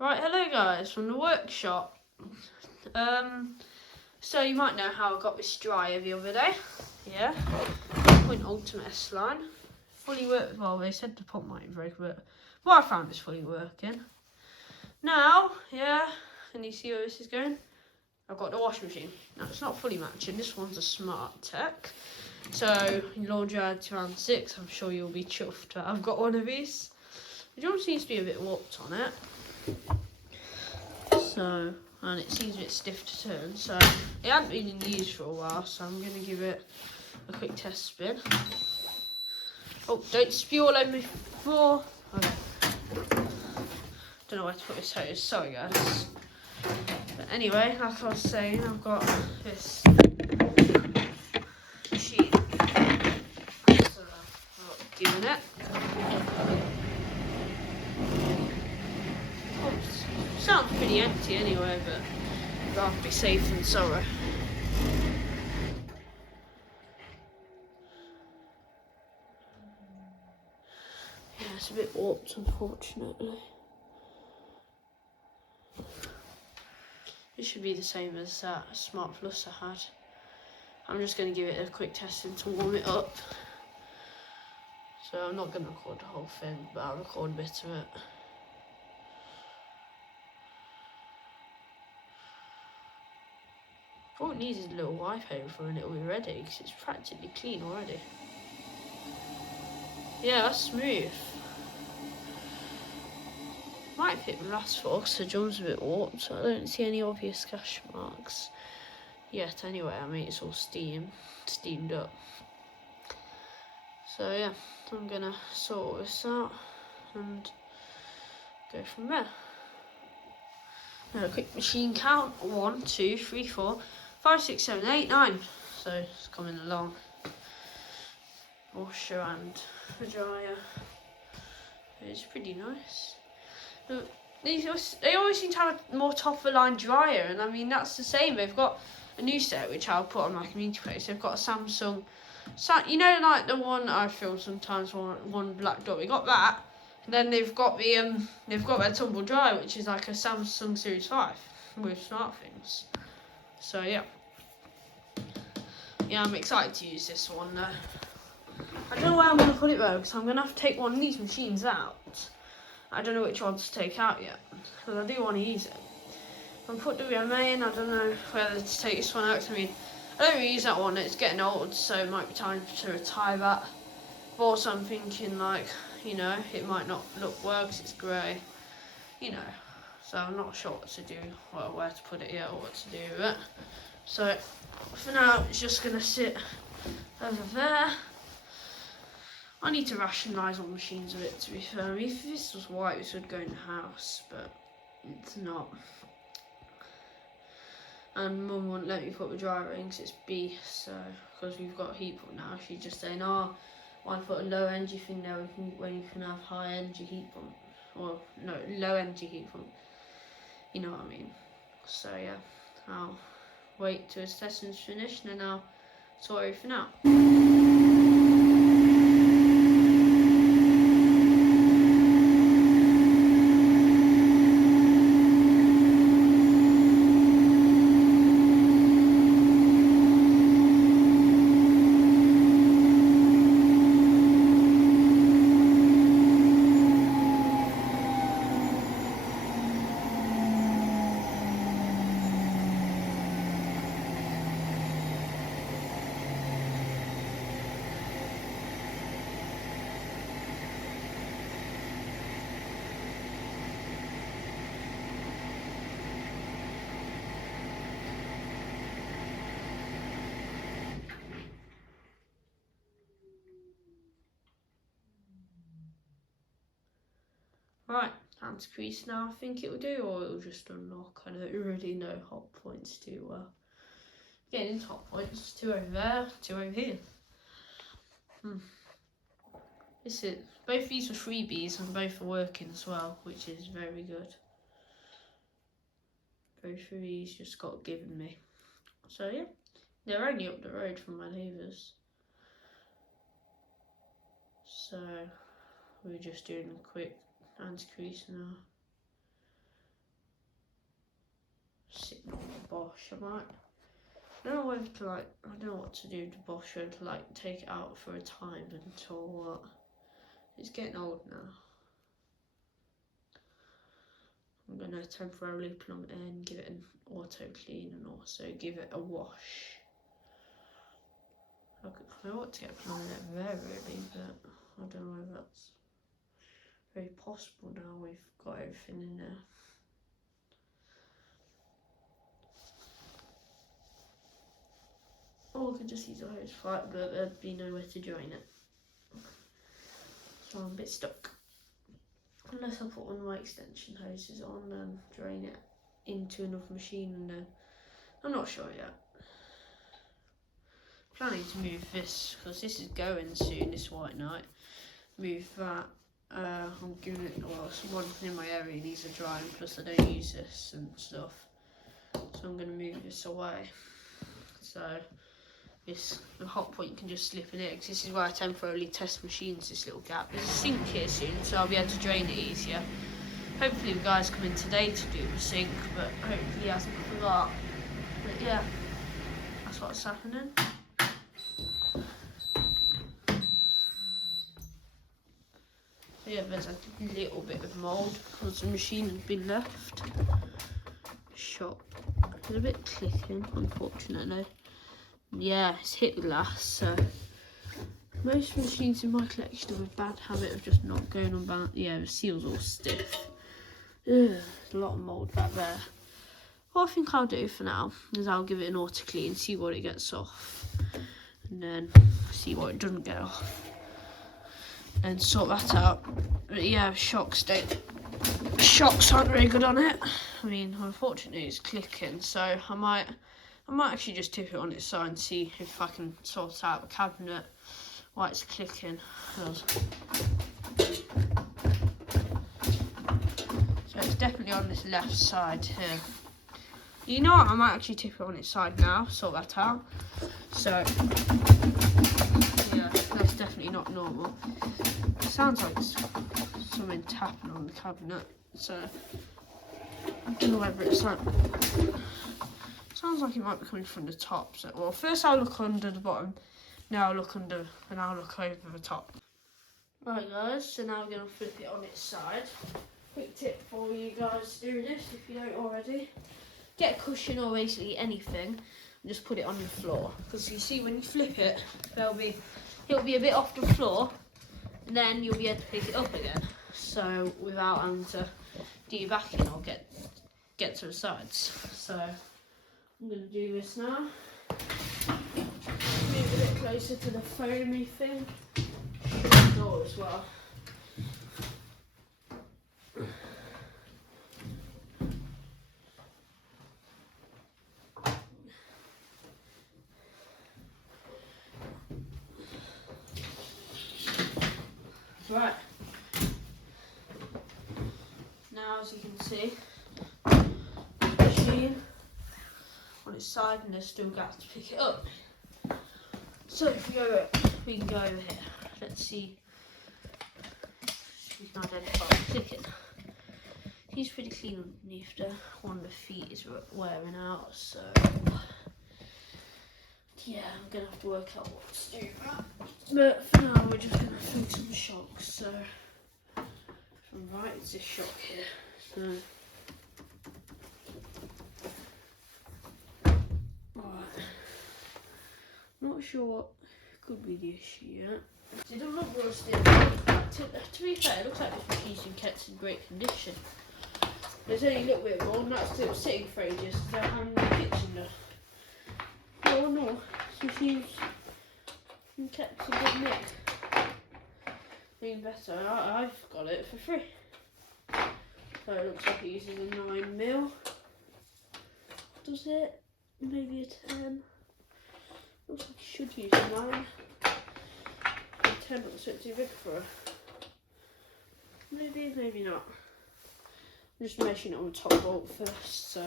Right, hello guys from the workshop. So you might know how I got this dryer the other day. Yeah, Hotpoint Ultimate S line. Fully worked. Well, they said the pump might break, but I found it's fully working. Now, yeah, can you see where this is going? I've got the washing machine. Now it's not fully matching. This one's a Smart Tech. So laundry ad 206. I'm sure you'll be chuffed that I've got one of these. The drum seems to be a bit warped on it. So, and it seems a bit stiff to turn, so it hasn't been in use for a while, so I'm going to give it a quick test spin. Oh, don't spew all over me before. Okay. Don't know where to put this hose, sorry guys. But anyway, like I was saying, I've got this sheet. So I've given it. Sounds pretty empty anyway, but I'd rather be safe than sorry. Yeah, it's a bit warped, unfortunately. It should be the same as that Smart Plus I had. I'm just going to give it a quick testing to warm it up. So I'm not going to record the whole thing, but I'll record a bit of it. All it needs is a little wipe over and it'll be ready, because it's practically clean already. Yeah, that's smooth. Might fit the last four because the drum's a bit warped, so I don't see any obvious gash marks yet anyway. I mean, it's all steamed up. So yeah, I'm gonna sort this out and go from there. Now a quick machine count: 1, 2, 3, 4, 5, 6, 7, 8, 9. So it's coming along. Washer and the dryer. It's pretty nice. They always seem to have a more top of the line dryer, and I mean that's the same. They've got a new set which I'll put on my community page. They've got a Samsung, you know, like the one I film sometimes, one black dot. We got that, and then they've got their tumble dryer, which is like a Samsung Series 5 with smart things. So yeah, I'm excited to use this one. I don't know where I'm gonna put it though, because I'm gonna have to take one of these machines out. I don't know which one to take out yet, because I do want to use it. I'll put the WMA in, I don't know whether to take this one out, I mean, I don't really use that one, it's getting old, so it might be time to retire that. But also I'm thinking, like, you know, it might not look well because it's grey, you know. So I'm not sure what to do, well, where to put it yet, or what to do with it. So, for now, it's just going to sit over there. I need to rationalise all machines a bit, to be fair. I mean, if this was white, this would go in the house, but it's not. And Mum wouldn't let me put the dryer in because it's B, so, because we've got a heat pump now, she's just saying, oh, why put a low energy thing there when you can have high energy heat pump? Or, no, low energy heat pump. You know what I mean. So, yeah, I'll wait till his testing's finished and then I'll sort everything out. Right, hand to crease now, I think it will do, or it will just unlock. I don't really know Hotpoints too well. Getting into Hotpoints, 2 over there, 2 over here. This is, both these were freebies and both are working as well, which is very good. Both of these just got given me. So yeah, they're only up the road from my neighbours. So we're just doing a quick hand crease now. stick on the Bosch. I don't know whether to I don't know what to do to Bosch, or to take it out for a time until what. It's getting old now. I'm gonna temporarily plumb it in, give it an auto clean, and also give it a wash. I ought to get plumbing it very early, but I don't know if that's very possible now we've got everything in there. Or I could just use a hose pipe, but there'd be nowhere to drain it. So I'm a bit stuck. Unless I put one of my extension hoses on and drain it into another machine, and then I'm not sure yet. Planning to move this, because this is going soon, this white knight. Move that. I'm giving it, well, someone in my area needs a drying, plus I don't use this and stuff. So I'm going to move this away. So the Hotpoint can just slip in it, because this is where I temporarily test machines, this little gap. There's a sink here soon, so I'll be able to drain it easier. Hopefully the guy's come in today to do the sink, but hopefully he hasn't forgot. But yeah, that's what's happening. Yeah, there's a little bit of mould because the machine has been left. Shop. There's a bit clicking, unfortunately. Yeah, it's hit glass, so most machines in my collection have a bad habit of just not going on balance. Yeah, the seal's all stiff. Ugh, there's a lot of mould back there. What I think I'll do for now is I'll give it an Autoclean, see what it gets off, and then see what it doesn't get off, and sort that out. But yeah, shocks aren't very good on it. I mean, unfortunately it's clicking, so I might actually just tip it on its side and see if I can sort out the cabinet while it's clicking. So it's definitely on this left side here. You know what, I might actually tip it on its side now, sort that out. So yeah, that's definitely not normal. It sounds like something tapping on the cabinet, so I don't know whether it's sounds like it might be coming from the top. So well, first I'll look under the bottom, now I'll look under, and I'll look over the top. Right guys, so now we're going to flip it on its side. Quick tip for you guys doing this, if you don't already. Get a cushion or basically anything and just put it on the floor, because you see when you flip it, it'll be a bit off the floor, and then you'll be able to pick it up again, so without having to do your backing or get to the sides. So I'm going to do this now. Move a bit closer to the foamy thing. Shut the door as well. Right, now as you can see, the machine on its side, and there's still gaps to pick it up. So if we can go over here. Let's see if we can identify the clicking. He's pretty clean underneath there. One of the feet is wearing out, so yeah, I'm gonna have to work out what to do with that. But for now, we're just gonna fix some shocks. So, from right, it's this shock here. So, alright. Not sure what could be the issue yet. It doesn't look rusty. To be fair, it looks like this machine's been kept in great condition. There's only a little bit more, and that's still sitting for ages because they're having the kitchen done. Oh no, so she's kept a good nick. Even better, I've got it for free. So it looks like it uses a 9mm. Does it? Maybe a 10. Looks like it should use a 9. A 10 looks a bit too big for her. Maybe, maybe not. I'm just measuring it on the top bolt first, so.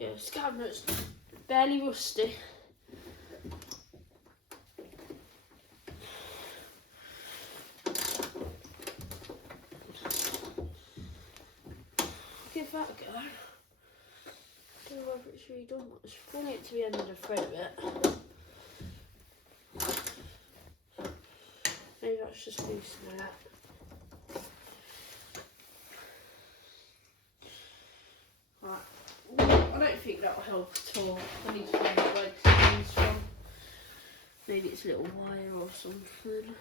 Yeah, this cabinet's barely rusty. that go. I don't know whether it's really done much. Bring it to the end of the thread a bit. Maybe that's just loosening it. Right. I don't think that will help at all. I need to find the right things from. Maybe it's a little wire or something.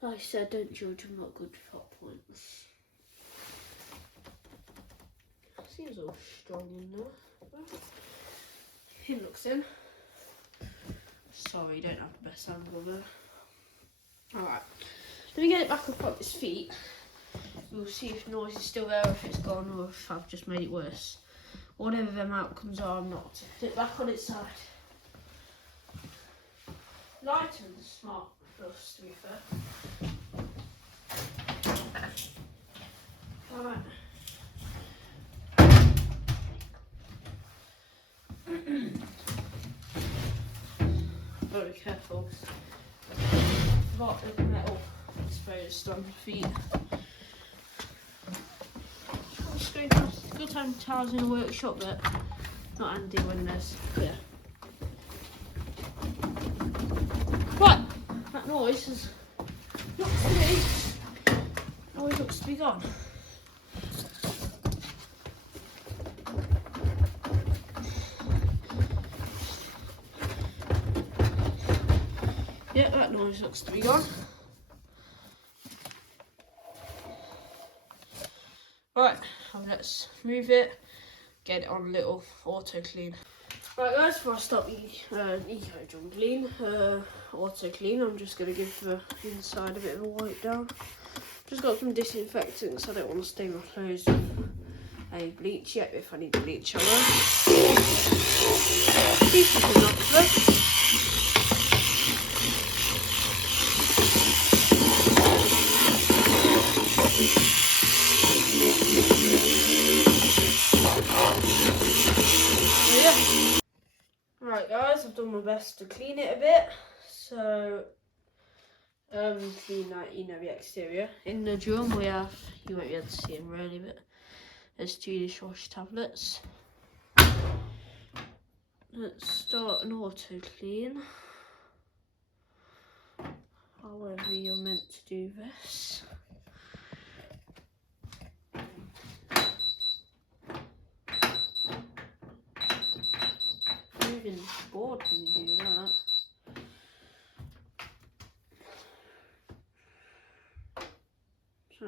Like I said, don't judge, I'm not good with hot points. Seems all strong in there. Him looks in. Sorry, don't have the best angle there. Alright, let me get it back up on its feet. We'll see if the noise is still there, if it's gone, or if I've just made it worse. Whatever them outcomes are, I'm not. Put it back on its side. Lighten's smart for us, to be fair. Alright. Gotta be careful. Got the metal exposed on the feet. Good time towels in a workshop, but not handy when there's clear. Right, that noise is looks to be. Noise looks to be gone. Yeah, that noise looks to be gone. Right, let's move it, get it on a little auto clean. Right guys, before I start the eco drum clean, auto clean, I'm just going to give the inside a bit of a wipe down. Just got some disinfectants, I don't want to stain my clothes with any bleach yet, if I need bleach I will. Decent enough though. Right guys, I've done my best to clean it a bit. So, clean that, the exterior. In the drum we have, you won't be able to see them really, but there's 2 dishwasher tablets. Let's start an auto clean. However you're meant to do this. Moving the board when you do that. So,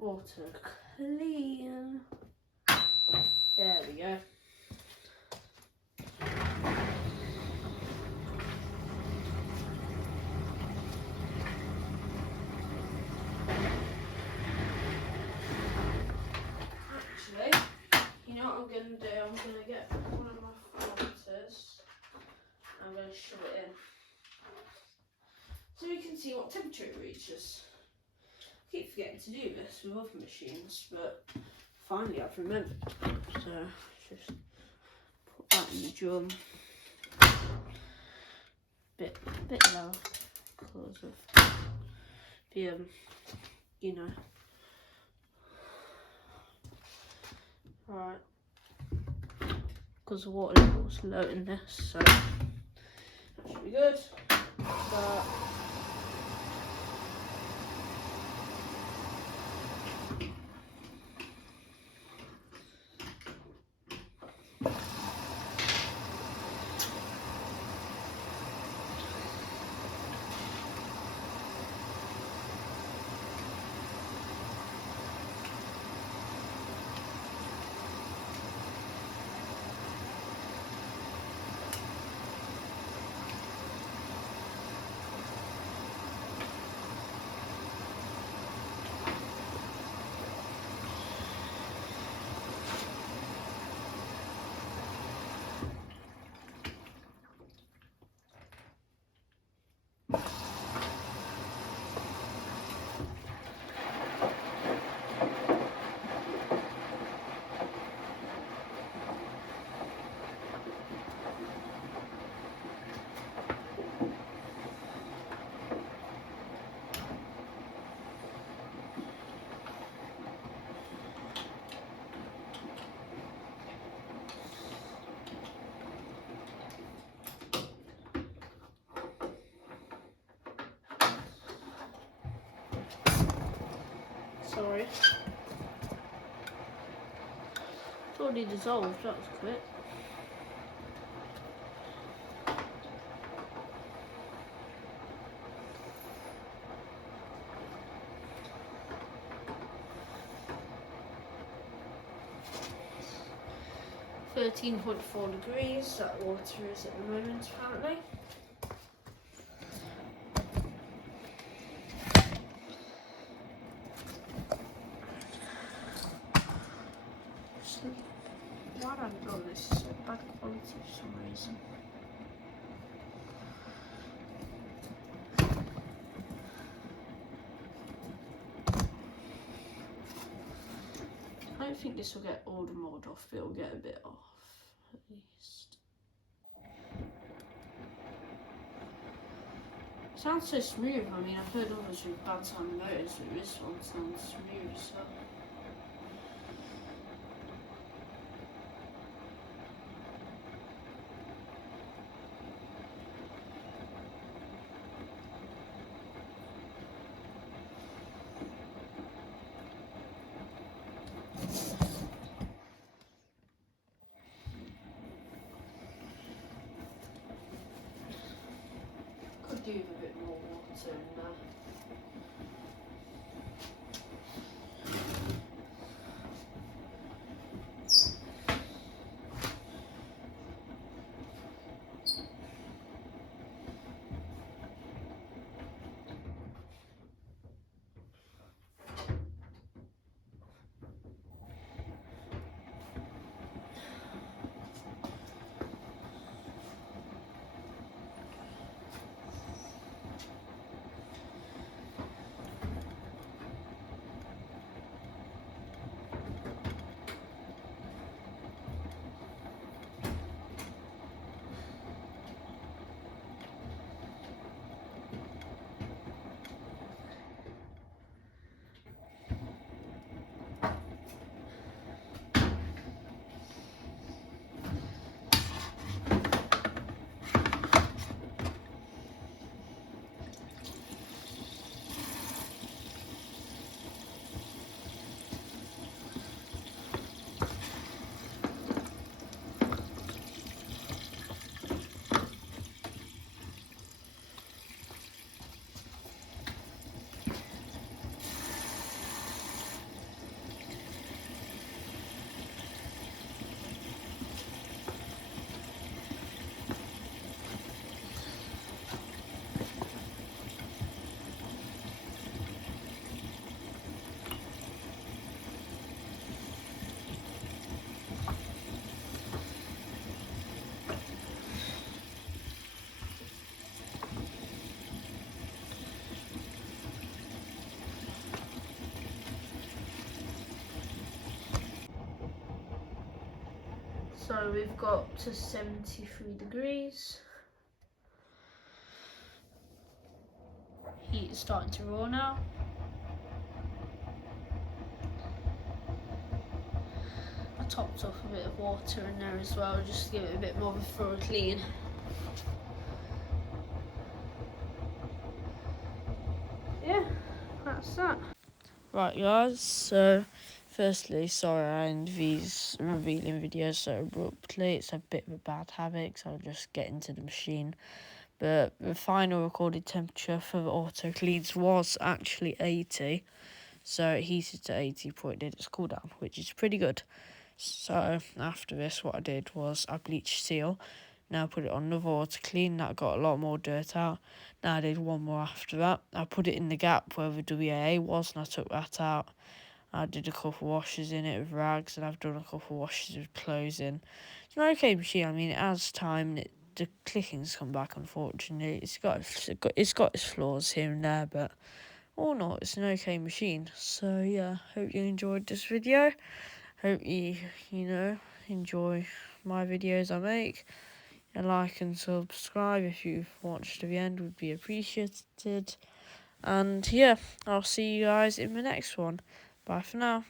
auto clean. There we go. I'm going to do, I'm going to get one of my thermometers and I'm going to shove it in so we can see what temperature it reaches. I keep forgetting to do this with other machines, but finally I've remembered. So just put that in the drum. Bit low because of the right. Because the water level's low in this, so that should be good. But sorry. It's already dissolved, that was quick. $13.4 that water is at the moment apparently. Why don't I know this is so bad quality for some reason? I don't think this will get all the mould off, but it'll get a bit off at least. Sounds so smooth. I mean, I've heard others with bad sounding motors, but this one sounds smooth as well. Could do with a bit more water in there. So we've got to 73 degrees. Heat is starting to raw now. I topped off a bit of water in there as well, just to give it a bit more of a thorough clean. Yeah, that's that. Right guys, so firstly, sorry I end these revealing videos so abruptly. It's a bit of a bad habit, so I'll just get into the machine. But the final recorded temperature for the Autocleans was actually 80. So it heated to 80 before it did its cool down, which is pretty good. So after this, what I did was I bleached seal. Now I put it on another Autoclean, that got a lot more dirt out. Now I did one more after that. I put it in the gap where the WAA was and I took that out. I did a couple washes in it with rags, and I've done a couple washes with clothes in. It's an okay machine. I mean, it has time and the clicking's come back, unfortunately. It's got its flaws here and there, but all in all, it's an okay machine. So yeah, hope you enjoyed this video. Hope you enjoy my videos I make. And like and subscribe if you've watched to the end would be appreciated. And yeah, I'll see you guys in the next one. Bye for now.